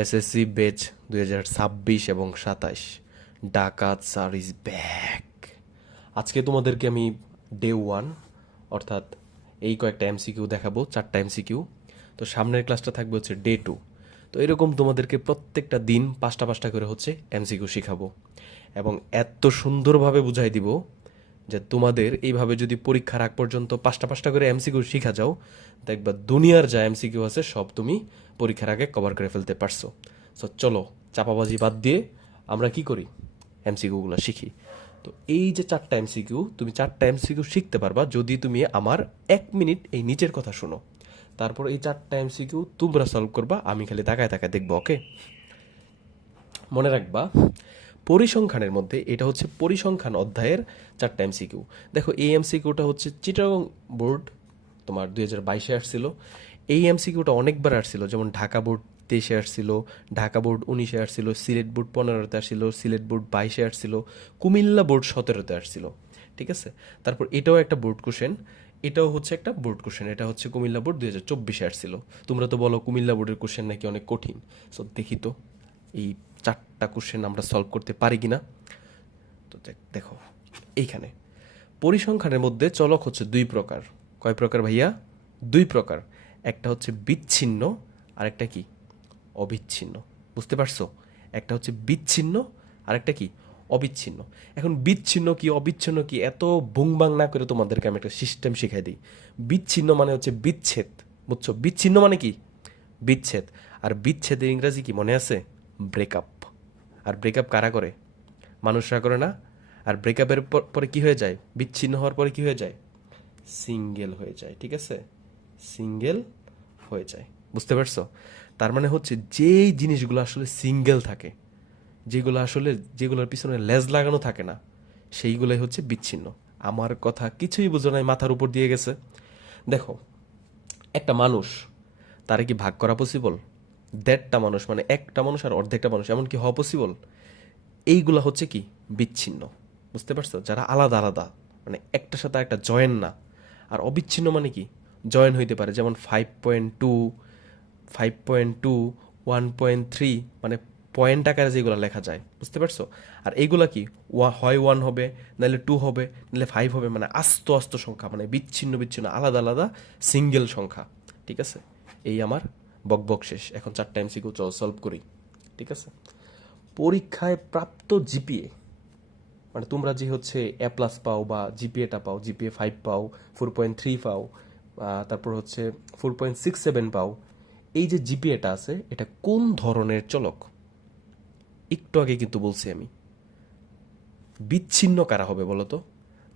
SSC বেচ দুই হাজার ছাব্বিশ এবং সাতাশ ডাকাত স্যার ইজ ব্যাক আজকে তোমাদেরকে আমি ডে ওয়ান অর্থাৎ এই কয়েকটা এমসিকিউ দেখাবো, চারটা এমসিকিউ তো সামনের ক্লাসটা থাকবে হচ্ছে ডে টু তো এরকম তোমাদেরকে প্রত্যেকটা দিন পাঁচটা পাঁচটা করে হচ্ছে এমসিকিউ শিখাবো। এবং এত সুন্দরভাবে বুঝাই দিব যে তোমাদের এইভাবে যদি পরীক্ষার আগ পর্যন্ত পাঁচটা পাঁচটা করে এমসিকিউ শিখা যাও, দেখবা দুনিয়ার যা এমসিকিউ আছে সব তুমি পরীক্ষার আগে কভার করে ফেলতে পারছ। সো চলো, চাপাবাজি বাদ দিয়ে আমরা কি করি? এমসিকিউগুলো শিখি। তো এই যে চারটা এমসিকিউ তুমি চারটা এমসিকিউ শিখতে পারবা যদি তুমি আমার এক মিনিট এই নিচের কথা শোনো। তারপর এই চারটা এমসিকিউ তোমরা সলভ করবা, আমি খালি তাকায় তাকায় দেখব ওকে মনে রাখবা পরিসংখ্যানের মধ্যে এটা হচ্ছে পরিসংখ্যান অধ্যায়ের চারটা এমসিকিউ দেখো, এই এমসিকিউটা হচ্ছে চিটাগং বোর্ড, তোমার দুই হাজার বাইশে আসছিল। এই এমসিকিউটা অনেকবার আসছিল, যেমন ঢাকা বোর্ড তেইশে আসছিল, ঢাকা বোর্ড উনিশে আসছিল, সিলেট বোর্ড পনেরোতে আসছিল, সিলেট বোর্ড বাইশে আসছিল, কুমিল্লা বোর্ড সতেরোতে আসছিল, ঠিক আছে? তারপর এটাও একটা বোর্ড কোশ্চেন, এটাও হচ্ছে একটা বোর্ড কোশ্চেন, এটা হচ্ছে কুমিল্লা বোর্ড দুই হাজার চব্বিশে আসছিল। তোমরা তো বলো কুমিল্লা বোর্ডের কোশ্চেন নাকি অনেক কঠিন, সো দেখি তো। এই চারটা কোশ্চেন আমরা সলভ করতে পারি কি না তো দেখ- এইখানে। পরিসংখ্যানের মধ্যে চলক হচ্ছে দুই প্রকার। কয় প্রকার ভাইয়া? দুই প্রকার। একটা হচ্ছে বিচ্ছিন্ন আর একটা কি? অবিচ্ছিন্ন। বুঝতে পারছ? একটা হচ্ছে বিচ্ছিন্ন আর একটা কি? অবিচ্ছিন্ন। এখন বিচ্ছিন্ন কি, অবিচ্ছিন্ন কি, এত বুংবাং না করে তোমাদেরকে আমি একটা সিস্টেম শিখাই দিই। বিচ্ছিন্ন মানে হচ্ছে বিচ্ছেদ, বুঝছ? বিচ্ছিন্ন মানে কি? বিচ্ছেদ। আর বিচ্ছেদের ইংরাজি কি, মনে আছে? ব্রেকআপ আর ব্রেকআপ কারা করে? মানুষরা করে না? আর ব্রেকআপের পরে কি হয়ে যায়? বিচ্ছিন্ন হওয়ার পরে কি হয়ে যায়? সিঙ্গেল হয়ে যায়, ঠিক আছে? সিঙ্গেল হয়ে যায়। বুঝতে পারছ? তার মানে হচ্ছে যেই জিনিসগুলো আসলে সিঙ্গেল থাকে, যেগুলো আসলে, যেগুলোর পিছনে লেজ লাগানো থাকে না, সেইগুলোই হচ্ছে বিচ্ছিন্ন। আমার কথা কিছুই বুঝো নাই, মাথার উপর দিয়ে গেছে। দেখো, একটা মানুষ, তারে কি ভাগ করা পসিবল দেড়টা মানুষ মানে একটা মানুষ আর অর্ধেকটা মানুষ, এমনকি হওয়া পসিবল এইগুলা হচ্ছে কি? বিচ্ছিন্ন। বুঝতে পারছ? যারা আলাদা আলাদা মানে একটার সাথে একটা জয়েন না। আর অবিচ্ছিন্ন মানে কি? জয়েন হইতে পারে, যেমন five point two five point two one point three মানে পয়েন্ট আকারে যেগুলো লেখা যায়। বুঝতে পারছ? আর এইগুলা কি? হয় ওয়ান হবে নাহলে টু হবে নাহলে ফাইভ হবে মানে আস্ত আস্ত সংখ্যা মানে বিচ্ছিন্ন বিচ্ছিন্ন, আলাদা আলাদা সিঙ্গেল সংখ্যা। ঠিক আছে? এই আমার বক বক শেষ। এখন চারটা এমসিকিউ চল সলভ করি। ঠিক আছে? পরীক্ষায় প্রাপ্ত জিপিএ মানে তোমরা যে হচ্ছে এ প্লাস পাও বা জিপিএটা পাও জিপিএ ফাইভ পাও ফোর পয়েন্ট থ্রি পাও তারপর হচ্ছে ফোর পয়েন্ট সিক্স সেভেন পাও, এই যে জিপিএটা আছে, এটা কোন ধরনের চলক? একটু আগে কিন্তু বলছি আমি। বিচ্ছিন্ন কারা হবে বলতো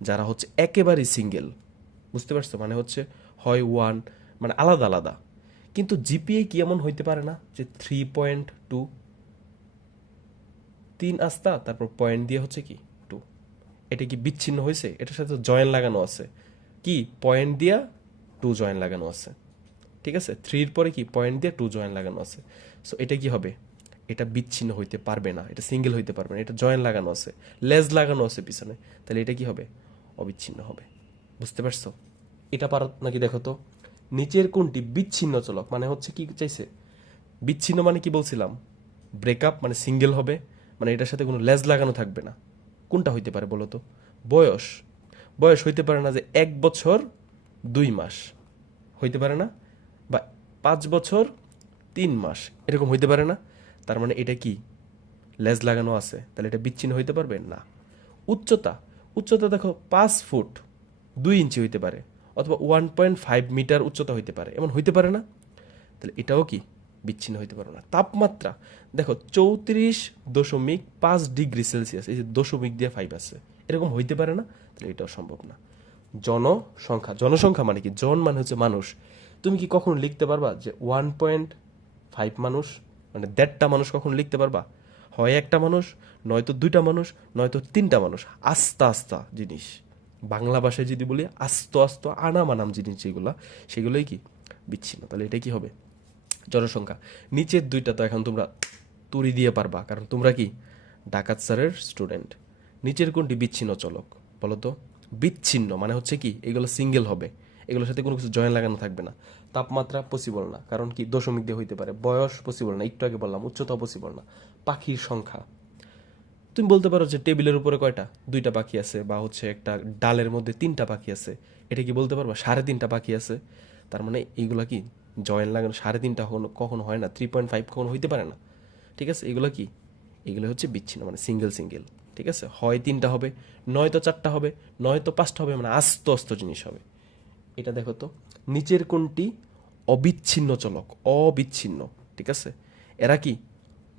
যারা হচ্ছে একেবারেই সিঙ্গেল বুঝতে পারছ? মানে হচ্ছে হয় ওয়ান মানে আলাদা আলাদা। কিন্তু জিপিএ কি এমন হইতে পারে না যে থ্রি পয়েন্ট টু তিন আস্তা তারপর পয়েন্ট দিয়ে হচ্ছে কি টু এটা কি বিচ্ছিন্ন হয়েছে এটার সাথে জয়েন লাগানো আছে। কি পয়েন্ট দিয়া টু জয়েন লাগানো আছে। ঠিক আছে? থ্রির পরে কি পয়েন্ট দিয়ে টু জয়েন লাগানো আছে। সো এটা কি হবে? এটা বিচ্ছিন্ন হইতে পারবে না। এটা সিঙ্গেল হইতে পারবে না। এটা জয়েন লাগানো আছে। লেজ লাগানো আছে পিছনে। তাহলে এটা কি হবে? অবিচ্ছিন্ন হবে। বুঝতে পারছ? এটা পারো নাকি দেখো তো? নিচের কোনটি বিচ্ছিন্ন চলক? মানে হচ্ছে কি চাইছে? বিচ্ছিন্ন মানে কি বলছিলাম? ব্রেকআপ মানে সিঙ্গেল হবে মানে এটার সাথে কোনো লেজ লাগানো থাকবে না। কোনটা হইতে পারে বলো তো? বয়স। বয়স হইতে পারে না যে এক বছর, দুই মাস। হইতে পারে না? বা পাঁচ বছর, তিন মাস। এরকম হইতে পারে না? তার মানে এটা কি? লেজ লাগানো আছে। তাহলে এটা বিচ্ছিন্ন হইতে পারবে? না। উচ্চতা। উচ্চতা দেখো, পাঁচ ফুট, দুই ইঞ্চি হইতে পারে। অথবা ওয়ান পয়েন্ট ফাইভ মিটার উচ্চতা হইতে পারে। এমন হইতে পারে না। তাহলে এটাও কি? বিচ্ছিন্ন হইতে পারবে না। তাপমাত্রা, দেখো, চৌত্রিশ দশমিক পাঁচ ডিগ্রি সেলসিয়াস, এই যে দশমিক দিয়ে ফাইভ আছে। এরকম হইতে পারে না? তাহলে এটাও সম্ভব না। জনসংখ্যা জনসংখ্যা মানে কি? জন মানে হচ্ছে মানুষ। তুমি কি কখনো লিখতে পারবা যে ওয়ান পয়েন্ট ফাইভ মানুষ? মানে দেড়টা মানুষ কখনো লিখতে পারবা? হয় একটা মানুষ, নয়তো দুইটা মানুষ, নয়তো তিনটা মানুষ। আস্তা আস্তা জিনিস। বাংলা ভাষায় যদি বলি, আস্ত আস্ত আনাম আনাম জিনিস যেগুলা সেগুলোই কি? বিচ্ছিন্ন। তাহলে এটা কি হবে? জনসংখ্যা। নিচের দুইটা তো এখন তোমরা তুড়ি দিয়ে পারবা, কারণ তোমরা কি? ডাকাত স্যারের স্টুডেন্ট। নিচের কোনটি বিচ্ছিন্ন চলক? বলো তো বিচ্ছিন্ন মানে হচ্ছে কি? এগুলো সিঙ্গেল হবে। এগুলোর সাথে কোনো কিছু জয়েন লাগানো থাকবে না। তাপমাত্রা পসিবল না। কারণ কি? দশমিক দিয়ে হইতে পারে। বয়স পসিবল না। একটু আগে বললাম উচ্চতা পসিবল না। পাখির সংখ্যা। তুমি বলতে পারো যে টেবিলের উপরে কয়টা? দুইটা পাখি আছে বা হচ্ছে একটা ডালের মধ্যে তিনটা পাখি আছে। এটা কি বলতে পারবা? সাড়ে তিনটা পাখি আছে। তার মানে এইগুলো কি জয়েন লাগানো সাড়ে তিনটা কখনো হয় না থ্রি পয়েন্ট ফাইভ কখনো হইতে পারে না। ঠিক আছে? এগুলো কি? এগুলো হচ্ছে বিচ্ছিন্ন মানে সিঙ্গেল সিঙ্গেল ঠিক আছে? হয় তিনটা হবে নয়তো চারটা হবে নয়তো পাঁচটা হবে মানে আস্ত আস্ত জিনিস হবে। এটা দেখো তো, নিচের কোনটি অবিচ্ছিন্ন চলক, অবিচ্ছিন্ন। ঠিক আছে? এরা কি?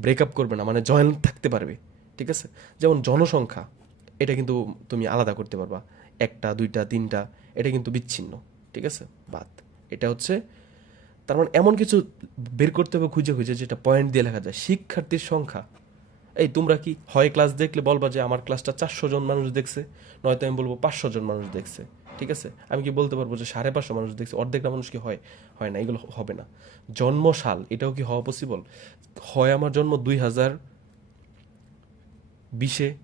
ব্রেকআপ করবে না মানে জয়েন্ট থাকতে পারবে। ঠিক আছে? যেমন জনসংখ্যা, এটা কিন্তু তুমি আলাদা করতে পারবা। একটা, দুইটা, তিনটা, এটা কিন্তু বিচ্ছিন্ন, ঠিক আছে? বাদ। এটা হচ্ছে, তার মানে এমন কিছু বের করতে হবে খুঁজে খুঁজে, যেটা পয়েন্ট দিয়ে লেখা যায়। শিক্ষার্থীর সংখ্যা। এই তোমরা কি হয় ক্লাস দেখলে বলবা যে আমার ক্লাসটা চারশো জন মানুষ দেখছে, নয়তো আমি বলব পাঁচশো জন মানুষ দেখছে, ঠিক আছে? আমি কি বলতে পারব যে সাড়ে পাঁচশো মানুষ দেখছে? অর্ধেকটা মানুষ কি হয়? হয় না, এগুলো হবে না। জন্মসাল, এটাও কি হওয়া পসিবল হয় আমার জন্ম দুই হাজার বিশে,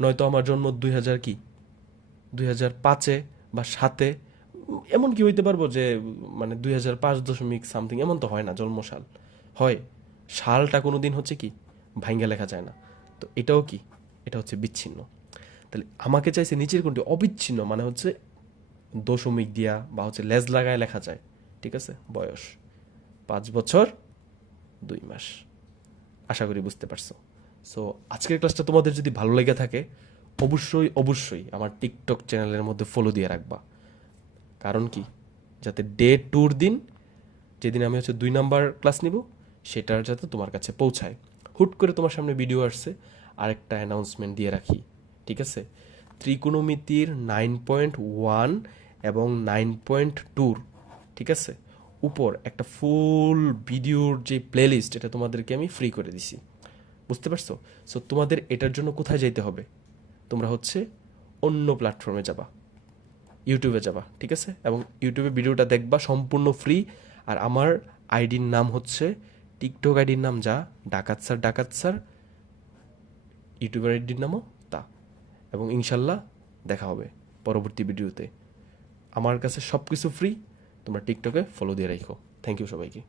নয়তো আমার জন্ম দুই হাজার কি? দুই হাজার পাঁচে বা সাতে এমন কি হইতে পারব যে মানে দুই হাজার পাঁচ দশমিক সামথিং, এমন তো হয় না, জন্মসাল। হয়। সালটা কোনো দিন হচ্ছে কি? ভাঙ্গা লেখা যায় না। তো এটাও কি? এটা হচ্ছে বিচ্ছিন্ন। তাহলে আমাকে চাইছে নিচের কোনটি? অবিচ্ছিন্ন মানে হচ্ছে দশমিক দিয়া বা হচ্ছে লেজ লাগায় লেখা যায়। ঠিক আছে? বয়স। পাঁচ বছর, দুই মাস। আশা করি বুঝতে পারছ। সো আজকের ক্লাসটা তোমাদের যদি ভালো লেগে থাকে, অবশ্যই অবশ্যই আমার টিকটক চ্যানেলের মধ্যে ফলো দিয়ে রাখবা। কারণ কি? যাতে ডে ট্যুর দিন, যেদিন আমি হচ্ছে দুই নাম্বার ক্লাস নিব, সেটার যাতে তোমার কাছে পৌঁছায়। হুট করে তোমার সামনে ভিডিও আসছে, আরেকটা অ্যানাউন্সমেন্ট দিয়ে রাখি, ঠিক আছে? ত্রিকোণমিতির নাইন পয়েন্ট ওয়ান এবং নাইন পয়েন্ট টুর ঠিক আছে? উপর একটা ফুল ভিডিওর যে প্লেলিস্ট এটা তোমাদেরকে আমি ফ্রি করে দিছি। বুঝতে পারছ? সো তোমাদের এটার জন্য কোথায় যাইতে হবে? তোমরা হচ্ছে অন্য প্ল্যাটফর্মে যাবা। ইউটিউবে যাবা, ঠিক আছে? এবং ইউটিউবে ভিডিওটা দেখবা সম্পূর্ণ ফ্রি আর আমার আইডির নাম হচ্ছে টিকটক আইডির নাম যা, ডাকাত স্যার ডাকাত স্যার। ইউটিউবের আইডির নামও তা। এবং ইনশাল্লাহ দেখা হবে পরবর্তী ভিডিওতে আমার কাছে সব কিছু ফ্রি তোমরা টিকটকে ফলো দিয়ে রাখো থ্যাংক ইউ সবাইকে।